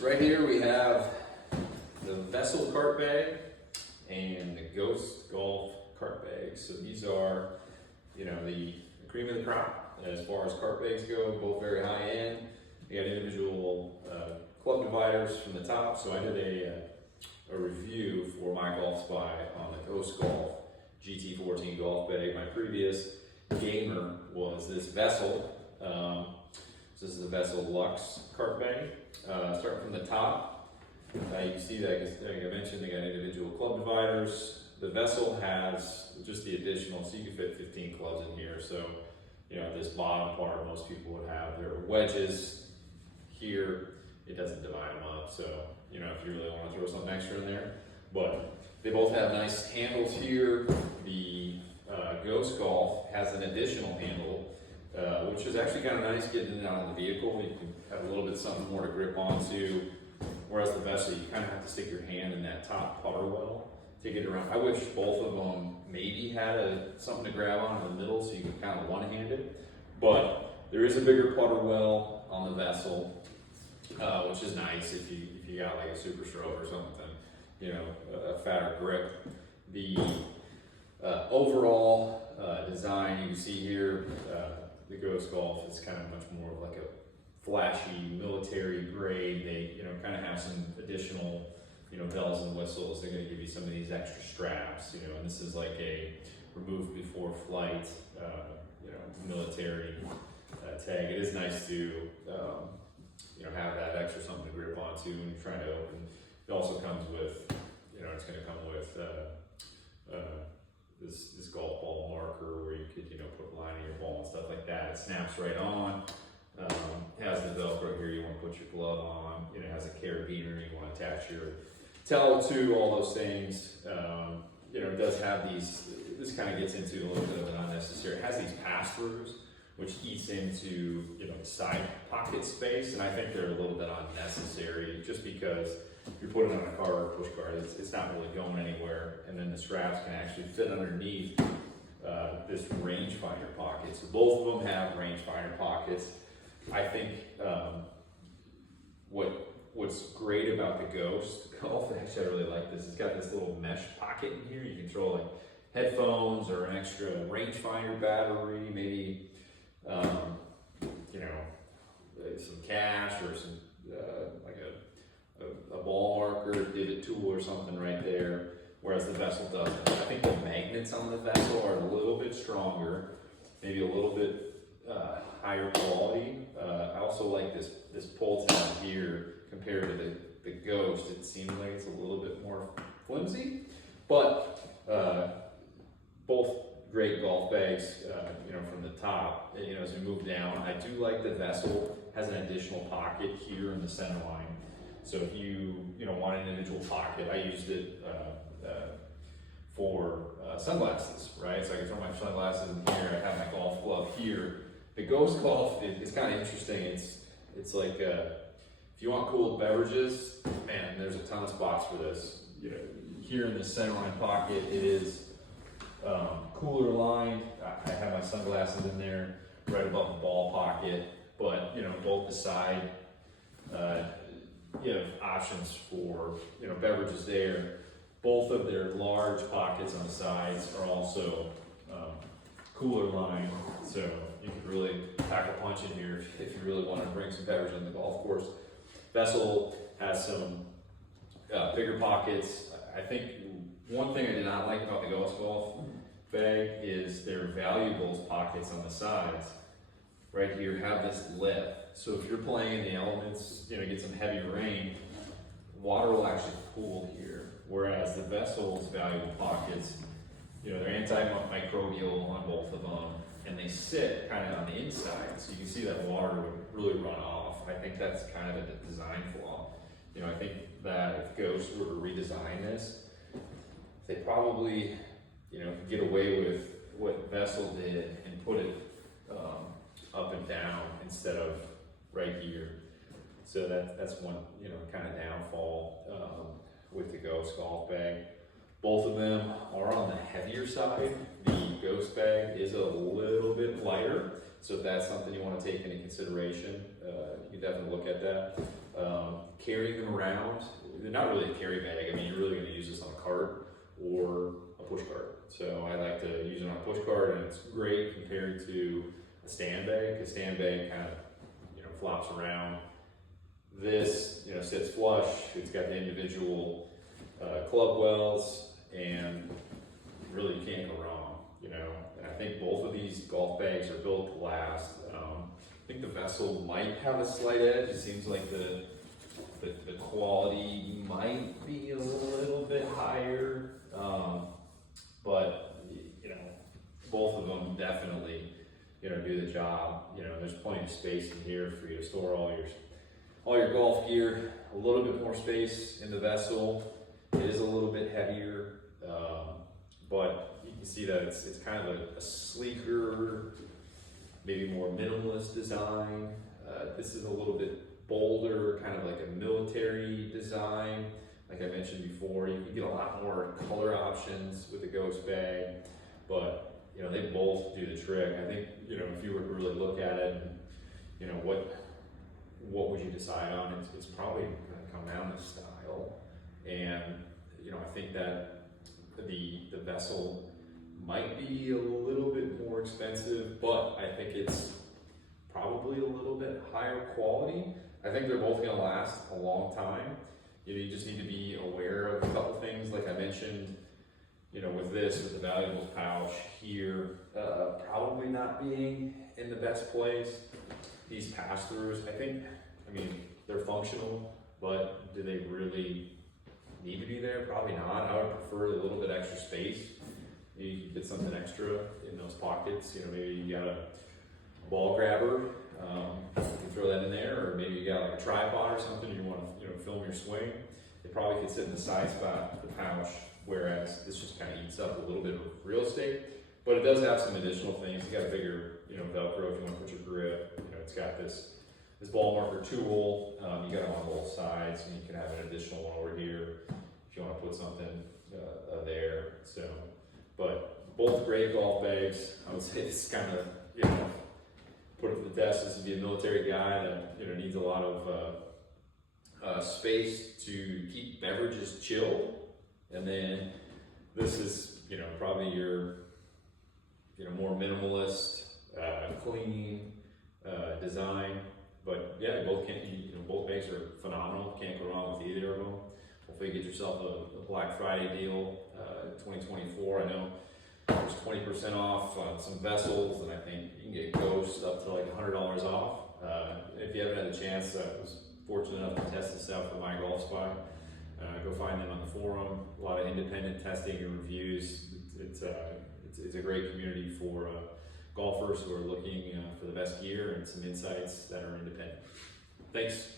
So right here we have the Vessel cart bag and the Ghost Golf cart bag. So these are, the cream of the crop as far as cart bags go, both very high end. They got individual club dividers from the top. So I did a review for my Golf Spy on the Ghost Golf GT-14 golf bag. My previous gamer was this Vessel. So this is the Vessel Lux cart bag. Starting from the top, you can see that, like I mentioned, they got individual club dividers. The Vessel has just the additional, so you can fit 15 clubs in here. So, this bottom part, most people would have their wedges here. It doesn't divide them up. So, if you really want to throw something extra in there. But they both have nice handles here. The Ghost Golf has an additional handle, which is actually kind of nice getting it out of the vehicle. You can have a little bit something more to grip onto. Whereas the Vessel, you kind of have to stick your hand in that top putter well to get around. I wish both of them maybe had something to grab on in the middle so you can kind of one-hand it. But there is a bigger putter well on the Vessel, which is nice if you got like a super stroke or something, a fatter grip. The overall design you can see here, the Ghost Golf is kind of much more like a flashy military grade. They kind of have some additional bells and whistles. They're going to give you some of these extra straps, and this is like a remove before flight military tag. It is nice to have that extra something to grip onto when you're trying to open. It also comes with it's going to come with this golf ball marker where you could put a line in your ball and stuff like that. It snaps right on. Has the Velcro here you want to put your glove on. It has a carabiner you want to attach your towel to, all those things. It does have these, this kind of gets into a little bit of an unnecessary, it has these pass-throughs which eats into the side pocket space, and I think they're a little bit unnecessary just because if you're putting on a car or a push cart, it's not really going anywhere, and then the straps can actually fit underneath this rangefinder pocket. So both of them have rangefinder pockets. I think what's great about the Ghost Golf, actually I really like this, it's got this little mesh pocket in here. You can throw like headphones or an extra rangefinder battery, maybe some cash or some like a ball marker, divot tool or something right there, whereas the Vessel doesn't. I think the magnets on the Vessel are a little bit stronger, maybe a little bit higher quality. I also like this pull tab here compared to the Ghost. It seems like it's a little bit more flimsy, but both great golf bags. From the top, as we move down, I do like the Vessel has an additional pocket here in the center line. So if you want an individual pocket, I used it for sunglasses, right? So I can throw my sunglasses in here. I have my golf glove here. The Ghost Golf is kind of interesting. It's like if you want cool beverages, man, there's a ton of spots for this. Here in the center line pocket, it is cooler lined. I have my sunglasses in there right above the ball pocket, but both the side you have options for beverages there. Both of their large pockets on the sides are also cooler lined, so you could really pack a punch in here if you really want to bring some beverage on the golf course. Vessel has some bigger pockets. I think one thing I did not like about the Ghost Golf bag is their valuables pockets on the sides. Right here have this lip, so if you're playing in the elements, get some heavy rain, water will actually pool here. Whereas the Vessel's valuable pockets, they're antimicrobial on both of them, and they sit kind of on the inside, so you can see that water would really run off. I think that's kind of a design flaw. I think that if Ghost were to redesign this, they probably, could get away with what Vessel did and put it up and down instead of right here. So that's one, kind of downfall with the Ghost Golf bag. Both of them are on the heavier side. The Ghost bag is a little bit lighter, so if that's something you want to take into consideration, you can definitely look at that. carrying them around. They're not really a carry bag. I mean, you're really going to use this on a cart or a push cart. So I like to use it on a push cart, and it's great compared to a stand bag, because stand bag kind of, you know, flops around. This, you know, sits flush. It's got the individual club wells, and really you can't go wrong, you know. And I think both of these golf bags are built to last. I think the Vessel might have a slight edge. It seems like the quality might be a little bit higher, but you know, both of them definitely, you know, do the job. You know, there's plenty of space in here for you to store all your golf gear. A little bit more space in the Vessel. It is a little bit heavier, but you can see that it's kind of a sleeker, maybe more minimalist design. This is a little bit bolder, kind of like a military design. Like I mentioned before, you can get a lot more color options with the Ghost bag, but you know, they both do the trick. I think, you know, if you were to really look at it, and, you know, what would you decide on? It's probably going to come down to style, and you know, I think that the Vessel might be a little bit more expensive, but I think it's probably a little bit higher quality. I think they're both going to last a long time. You know, you just need to be aware of a couple things, like I mentioned. You know, with this, with the valuables pouch here, probably not being in the best place. These pass-throughs, I mean, they're functional, but do they really need to be there? Probably not. I would prefer a little bit extra space. You can get something extra in those pockets. You know, maybe you got a ball grabber, you can throw that in there, or maybe you got like a tripod or something, you want to, you know, film your swing. It probably could sit in the side spot of the pouch, whereas this just kind of eats up a little bit of real estate. But it does have some additional things. You got a bigger, you know, Velcro if you want to put your grip. You know, it's got this ball marker tool. You got it on both sides, and you can have an additional one over here if you want to put something there. So, but both great golf bags. I would say this kind of, you know, put it to the test. This would be a military guy that, you know, needs a lot of space to keep beverages chilled, and then this is, you know, probably your, you know, more minimalist, clean design. But yeah, both bags are phenomenal. Can't go wrong with either of them. Hopefully, you get yourself a Black Friday deal, 2024. I know there's 20% off on some Vessels, and I think you can get Ghost up to like $100 off. If you haven't had a chance, I was fortunate enough to test this out for my golf spot. Go find them on the forum. A lot of independent testing and reviews. It's a great community for golfers who are looking for the best gear and some insights that are independent. Thanks.